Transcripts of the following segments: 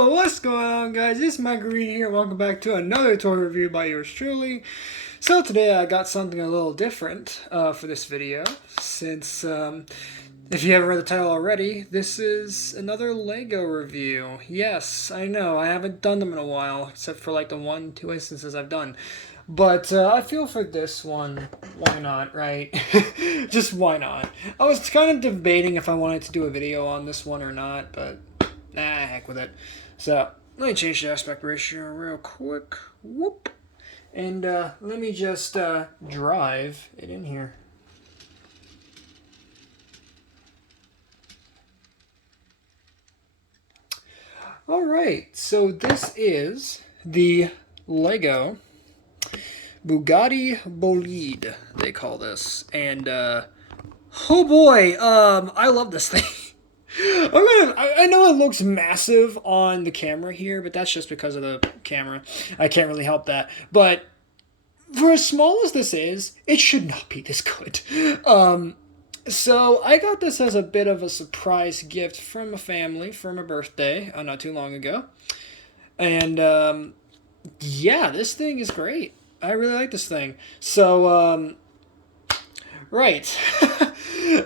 Yo, what's going on, guys? It's MRGang here. Welcome back to another toy review by yours truly. So today I got something a little different for this video, since if you haven't read the title already, this is another Lego review. Yes, I know, I haven't done them in a while, except for like the 1-2 instances I've done. But I feel for this one, why not, right? Just why not? I was kind of debating if I wanted to do a video on this one or not, but nah, heck with it. So, let me change the aspect ratio real quick. Whoop. And let me just drive it in here. Alright, so this is the Lego Bugatti Bolide, they call this. And, oh boy, I love this thing. I know it looks massive on the camera here, but that's just because of the camera. I can't really help that. But for as small as this is, it should not be this good. So I got this as a bit of a surprise gift from a family for my birthday not too long ago. And yeah, this thing is great. I really like this thing. So, right.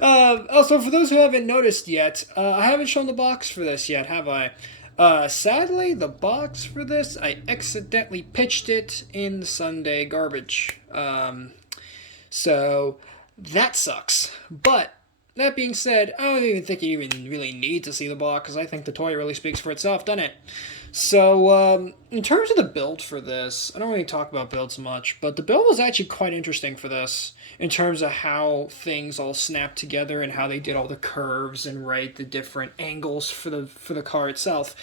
Also, for those who haven't noticed yet, I haven't shown the box for this yet, have I? Sadly, the box for this, I accidentally pitched it in the Sunday garbage. So, that sucks. But, that being said, I don't even think you even really need to see the box, because I think the toy really speaks for itself, doesn't it? So, in terms of the build for this, I don't really talk about builds much, but the build was actually quite interesting for this, in terms of how things all snapped together and how they did all the curves and the different angles for the car itself.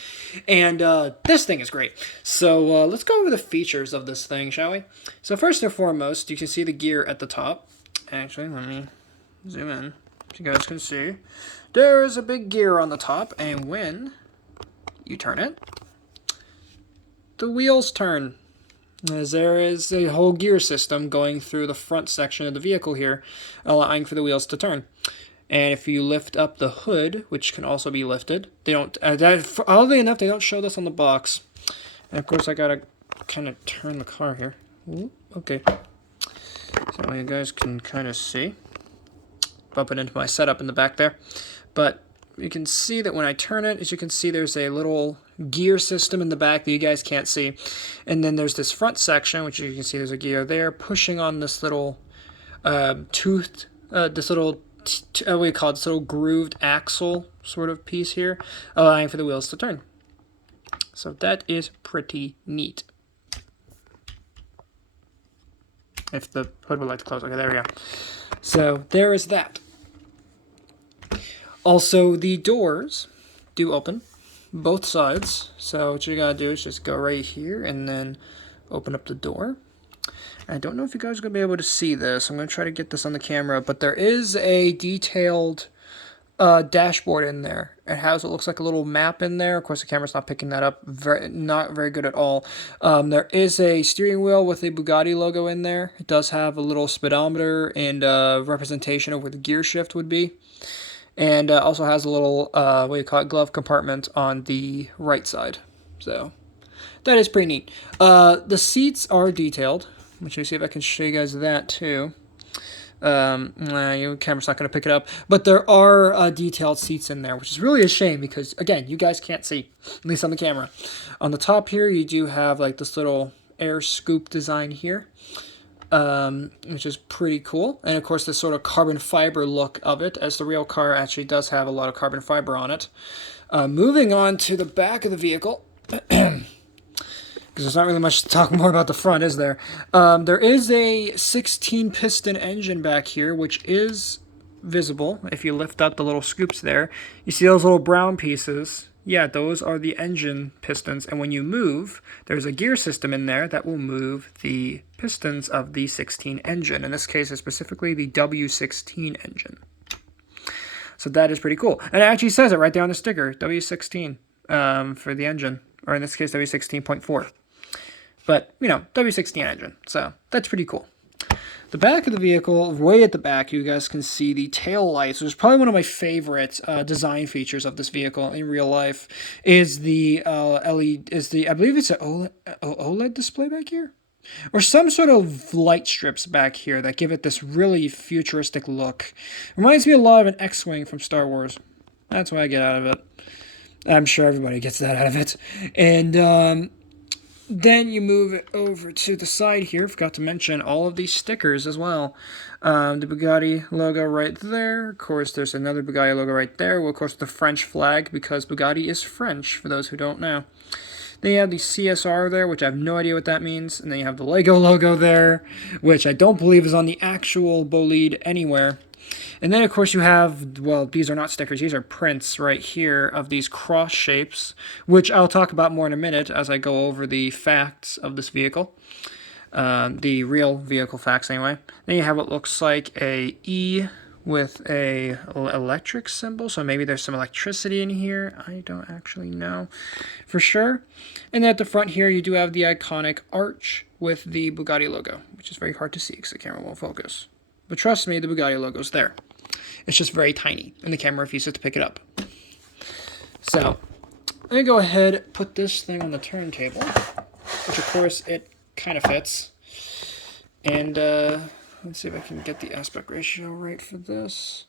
And this thing is great. So let's go over the features of this thing, shall we? So first and foremost, you can see the gear at the top. Actually, let me zoom in so you guys can see. There is a big gear on the top, and when you turn it, the wheels turn, as there is a whole gear system going through the front section of the vehicle here, allowing for the wheels to turn. And if you lift up the hood, which can also be lifted, they don't, oddly enough, they don't show this on the box. And of course, I gotta kind of turn the car here. Ooh, okay. So you guys can kind of see. Bump it into my setup in the back there. But you can see that when I turn it, as you can see, there's a little gear system in the back that you guys can't see. And then there's this front section, which you can see there's a gear there, pushing on this little this little, what do you call it, this little grooved axle sort of piece here, allowing for the wheels to turn. So that is pretty neat. If the hood would like to close. Okay, there we go. So there is that. Also, the doors do open, both sides. So what you gotta do is just go right here and then open up the door. I don't know if you guys are gonna be able to see this. I'm gonna try to get this on the camera, but there is a detailed dashboard in there. It has what looks like a little map in there. Of course, the camera's not picking that up. Not very good at all. There is a steering wheel with a Bugatti logo in there. It does have a little speedometer and representation of where the gear shift would be. And also has a little, what do you call it, glove compartment on the right side. So, that is pretty neat. The seats are detailed. Let me see if I can show you guys that too. Your camera's not going to pick it up. But there are detailed seats in there, which is really a shame because, again, you guys can't see, at least on the camera. On the top here, you do have like this little air scoop design here. Which is pretty cool. And of course, this sort of carbon fiber look of it, as the real car actually does have a lot of carbon fiber on it. Moving on to the back of the vehicle, because there's not really much to talk more about the front, is there? There is a 16-piston engine back here, which is visible. If you lift up the little scoops there, you see those little brown pieces. Yeah, those are the engine pistons, and when you move, there's a gear system in there that will move the pistons of the 16 engine. In this case, it's specifically the W16 engine. So that is pretty cool. And it actually says it right there on the sticker, W16 for the engine, or in this case, W16.4. But, you know, W16 engine, so that's pretty cool. The back of the vehicle, way at the back, you guys can see the tail lights, which is probably one of my favorite design features of this vehicle in real life. Is the LED? I believe it's an OLED display back here, or some sort of light strips back here that give it this really futuristic look. Reminds me a lot of an X-wing from Star Wars. That's what I get out of it. I'm sure everybody gets that out of it. And then you move it over to the side here. Forgot to mention all of these stickers as well. The Bugatti logo right there. Of course, there's another Bugatti logo right there. Well, of course, the French flag, because Bugatti is French, for those who don't know. Then you have the CSR there, which I have no idea what that means. And then you have the Lego logo there, which I don't believe is on the actual Bolide anywhere. And then, of course, you have, well, these are not stickers. These are prints right here of these cross shapes, which I'll talk about more in a minute as I go over the facts of this vehicle. The real vehicle facts, anyway. Then you have what looks like a E with a electric symbol, so maybe there's some electricity in here. I don't actually know for sure. And then at the front here, you do have the iconic arch with the Bugatti logo, which is very hard to see because the camera won't focus. But trust me, the Bugatti logo's there. It's just very tiny, and the camera refuses to pick it up. So, let me go ahead, put this thing on the turntable, which of course it kind of fits. And let's see if I can get the aspect ratio right for this.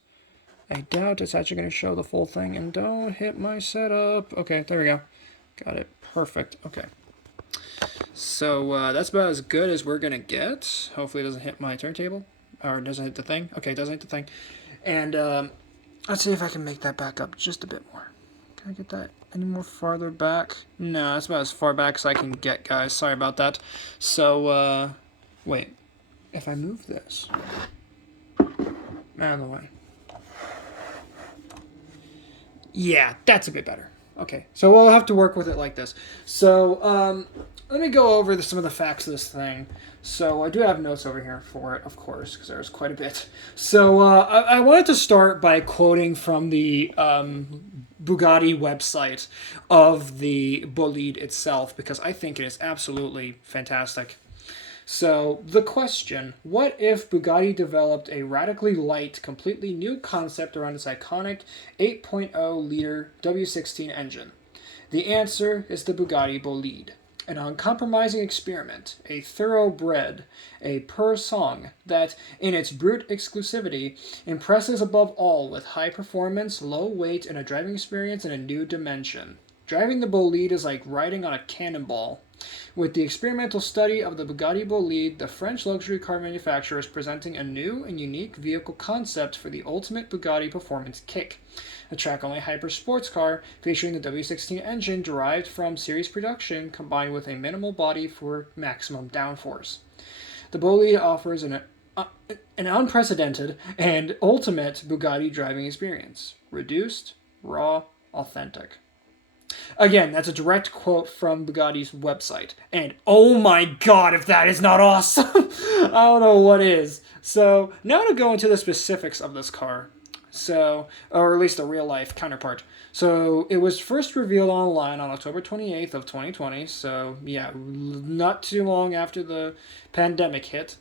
I doubt it's actually going to show the full thing, and don't hit my setup. Okay, there we go. Got it. Perfect. Okay. So, that's about as good as we're going to get. Hopefully it doesn't hit my turntable. Or doesn't hit the thing. Okay, it doesn't hit the thing. And let's see if I can make that back up just a bit more. Can I get that any more farther back? No, that's about as far back as I can get, guys. Sorry about that. So, wait. If I move this out of the way. Yeah, that's a bit better. Okay, so we'll have to work with it like this. So, let me go over some of the facts of this thing. So I do have notes over here for it, of course, because there's quite a bit. So I wanted to start by quoting from the Bugatti website of the Bolide itself, because I think it is absolutely fantastic. So, the question, what if Bugatti developed a radically light, completely new concept around its iconic 8.0-liter W16 engine? The answer is the Bugatti Bolide. An uncompromising experiment, a thoroughbred, a pur sang that, in its brute exclusivity, impresses above all with high performance, low weight, and a driving experience in a new dimension. Driving the Bolide is like riding on a cannonball. With the experimental study of the Bugatti Bolide, the French luxury car manufacturer is presenting a new and unique vehicle concept for the ultimate Bugatti performance kick. A track-only hyper-sports car featuring the W16 engine derived from series production combined with a minimal body for maximum downforce. The Bolide offers an unprecedented and ultimate Bugatti driving experience. Reduced, raw, authentic. Again, that's a direct quote from Bugatti's website. And oh my god, if that is not awesome! I don't know what is. So, now to go into the specifics of this car. So, or at least a real-life counterpart. So, it was first revealed online on October 28th of 2020. So, yeah, not too long after the pandemic hit.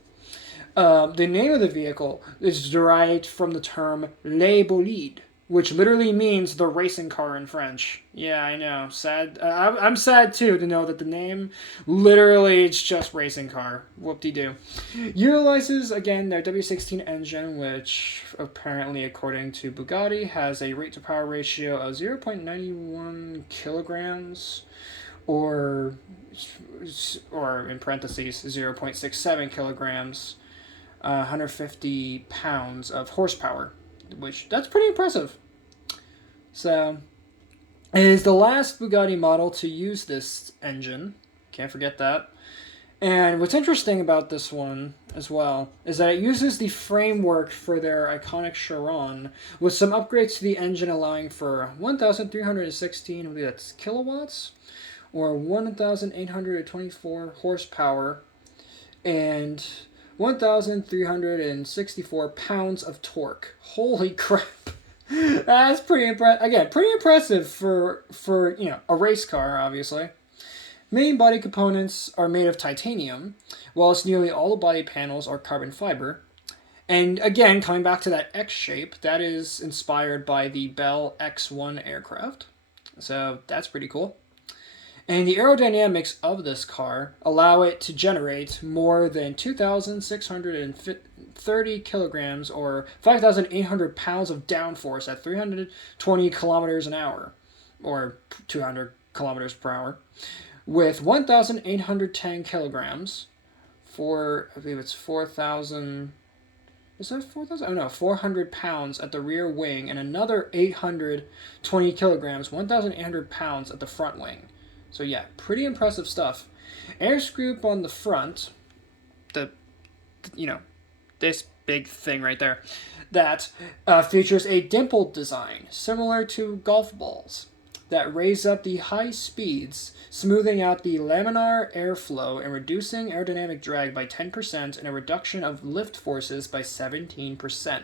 The name of the vehicle is derived from the term Les Bolides, which literally means the racing car in French. Yeah, I know. Sad. I'm sad, too, to know that the name, literally, it's just racing car. Whoop-de-doo. Utilizes, again, their W16 engine, which, apparently, according to Bugatti, has a rate-to-power ratio of 0.91 kilograms, or in parentheses, 0.67 kilograms, 150 pounds of horsepower. Which, that's pretty impressive. So, it is the last Bugatti model to use this engine. Can't forget that. And what's interesting about this one, as well, is that it uses the framework for their iconic Chiron, with some upgrades to the engine allowing for 1,316, I believe that's kilowatts, or 1,824 horsepower, and 1,364 pounds of torque. Holy crap. That's pretty impressive. Again, pretty impressive for a race car, obviously. Main body components are made of titanium, whilst nearly all the body panels are carbon fiber. And again, coming back to that X shape, that is inspired by the Bell X-1 aircraft. So that's pretty cool. And the aerodynamics of this car allow it to generate more than 2,630 kilograms or 5,800 pounds of downforce at 320 kilometers an hour, or 200 kilometers per hour, with 1,810 kilograms for, I believe it's 4,000... Is that 4,000? Oh no, 400 pounds at the rear wing and another 820 kilograms, 1,800 pounds at the front wing. So yeah, pretty impressive stuff. Air scoop on the front, this big thing right there, that features a dimpled design similar to golf balls that raise up the high speeds, smoothing out the laminar airflow and reducing aerodynamic drag by 10% and a reduction of lift forces by 17%.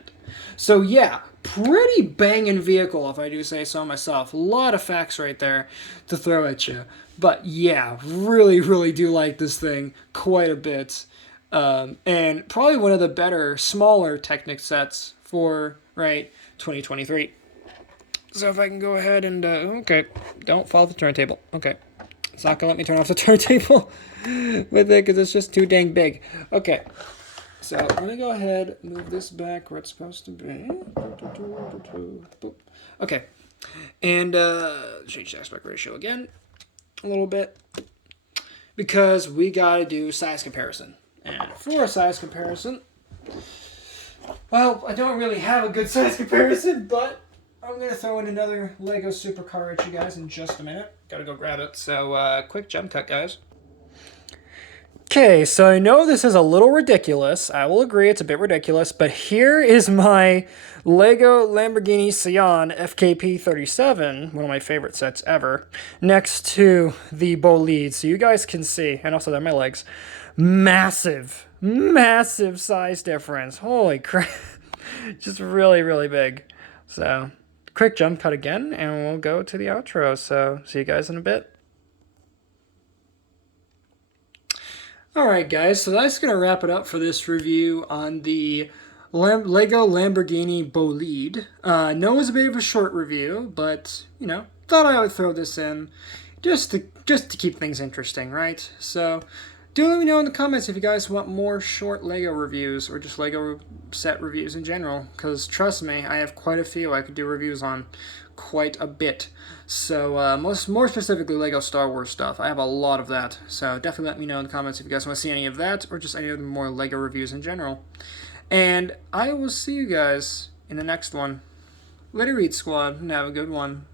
So yeah, pretty banging vehicle if I do say so myself. A lot of facts right there to throw at you. But yeah, really, really do like this thing quite a bit. And probably one of the better, smaller Technic sets for, 2023. So if I can go ahead and, okay, don't fall off the turntable. Okay. It's not going to let me turn off the turntable with it because it's just too dang big. Okay. So I'm going to go ahead and move this back where it's supposed to be. Okay. And change the aspect ratio again a little bit because we got to do size comparison. And for a size comparison, well, I don't really have a good size comparison, but I'm going to throw in another Lego supercar at you guys in just a minute. Gotta go grab it. So, quick jump cut, guys. Okay, so I know this is a little ridiculous. I will agree it's a bit ridiculous, but here is my Lego Lamborghini Sian FKP37, one of my favorite sets ever, next to the Bolide, so you guys can see, and also they're my legs, massive size difference. Holy crap. Just really, really big. So, quick jump cut again, and we'll go to the outro. So, see you guys in a bit. Alright guys, so that's going to wrap it up for this review on the Lego Lamborghini Bolide. No, it was a bit of a short review, but, thought I would throw this in just to keep things interesting, right? So, do let me know in the comments if you guys want more short Lego reviews or just Lego set reviews in general, because trust me, I have quite a few I could do reviews on, quite a bit. So more specifically Lego Star Wars stuff. I have a lot of that, so definitely let me know in the comments if you guys want to see any of that or just any of the more Lego reviews in general. And I will see you guys in the next one. Later, Read Squad, and have a good one.